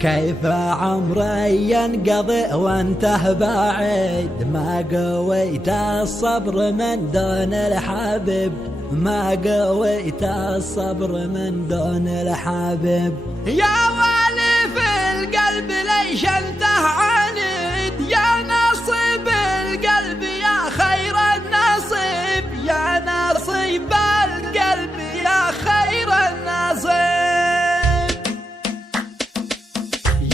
كيف عمري ينقضي وانته بعيد، ما قويت الصبر من دون الحبيب، ما قويت الصبر من دون الحبيب. يا والي في القلب ليش انته عنيد، يا نصيب القلب يا خير النصيب، يا نصيب القلب يا خير النصيب.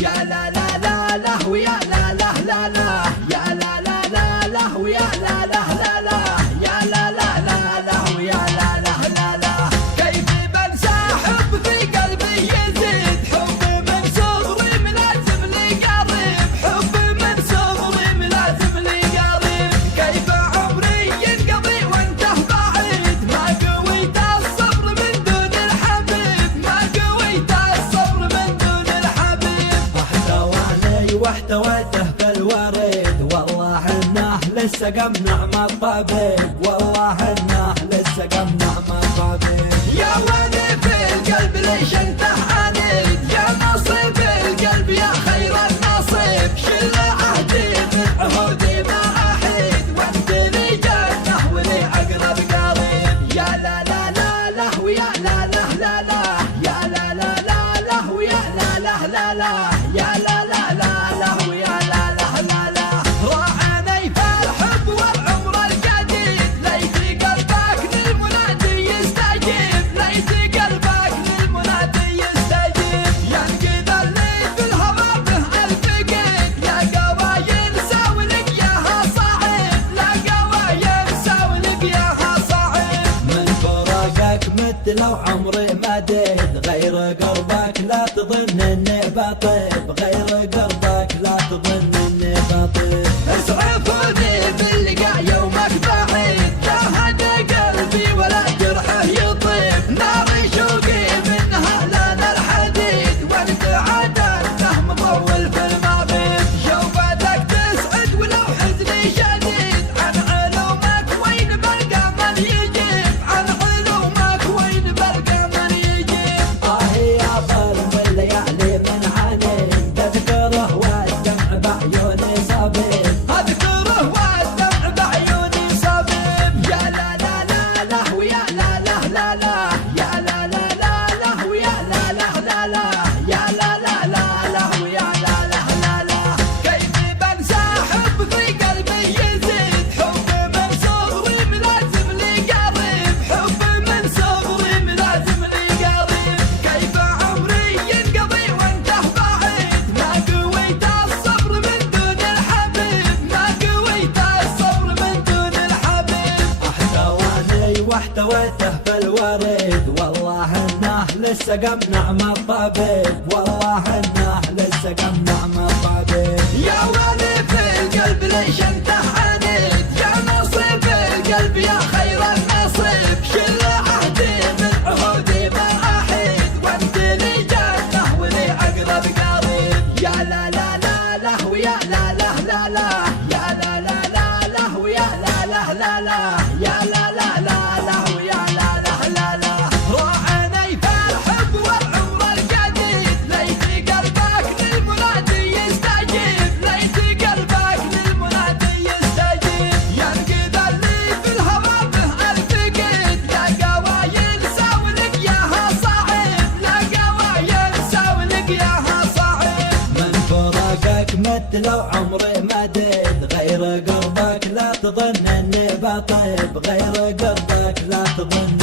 يا لا لا لا لا ويا لا لا لا لا، يا لا لا لا لا ويا لا لا لا لا، يا لا لا لا لا ويا لا لا لا لا. كيف بنسى حب في قلبي يزيد، حب من صغري ملازم لي قريب، حب من صغري ملازم لي قريب. كيف عمري ينقضي وانته بعيد، ما قويت الصبر من دون الحبيب، ما قويت الصبر من دون الحبيب. واحتواني واحتويته في الوريد، والله انه لسه قم نعم الطبيب، والله انه لسه قم نعم الطبيب. يا ولي في القلب ليش انته عنيد، يا نصيب القلب يا خير النصيب. شل عهدي من عهودي ما احيد، وانت لي جنه ولي اقرب قريب. يا لا لا لا لا ويا لا لا لا لا، يا لا لا لا لا ويا لا لا لا لا، يا لا لا لا لا ويا لا لا لا لا. راعني في الحب والعمر الجديد، ليت قلبك للمنادي يستجيب، ليت قلبك للمنادي يستجيب. ينقذ اللي في الهوى به الف قيد، لا قوايل ساولك ياها صعيب، لا قوايل ساولك ياها صعيب. من فراقك مت لو عمري مديد، غير قربك لا تظن اني بطيب، غير قربك لا تظن اني بطيب. اسعفني باللقاء يومك بعيد، لا هدى قلبي ولا جرحه يطيب. نار شوقي منها لنا الحديد، وانت عادته مطول في المبيت. شوفتك تسعد ولو حزني شديد، عن علومك وين بلقى من يجيب، عن علومك وين بلقى من يجيب. يا ظلم الليالي من عنيد، تذكره والدمع بعيوني صبيب، اذكره والدمع بعيوني صبيب. يا لا لا لا لا ويا لا لا لا لا، يا لا لا لا لا ويا لا لا لا لا، يا لا لا لا لا ويا لا لا لا لا. كيف بنسى حب في قلبي يزيد، حب من صغري ملازم لي قريب، حب من صغري ملازم لي قريب. كيف عمري ينقضي وانته بعيد، ما قويت الصبر من دون الحبيب، ما قويت الصبر من دون الحبيب. احتواني واحتويته في الوريد، والله انه لسه قم نعم الطبيب، والله انه لسه قم نعم الطبيب. يا ولي في القلب ليش انته عنيد، يا نصيب القلب يا خير النصيب. شل عهدي من عهودي ما احيد، وانت لي جنه ولي اقرب قريب. يا لا لا لا لا ويا لا لا لا لا، يا لا لا لا لا ويا لا لا لا لا، يا لا لا لا لا ويا لا لا لا لا. راعني في الحب والعمر الجديد، ليت قلبك للمنادي يستجيب، ليت قلبك للمنادي يستجيب. ينقذ اللي في الهوى به الف قيد، لا قوايل ساولك ياها صعيب، لا قوايل ساولك ياها صعيب. من فراقك مت لو عمري مديد، غير قربك لا تظن اني بطيب، غير قربك لا تظن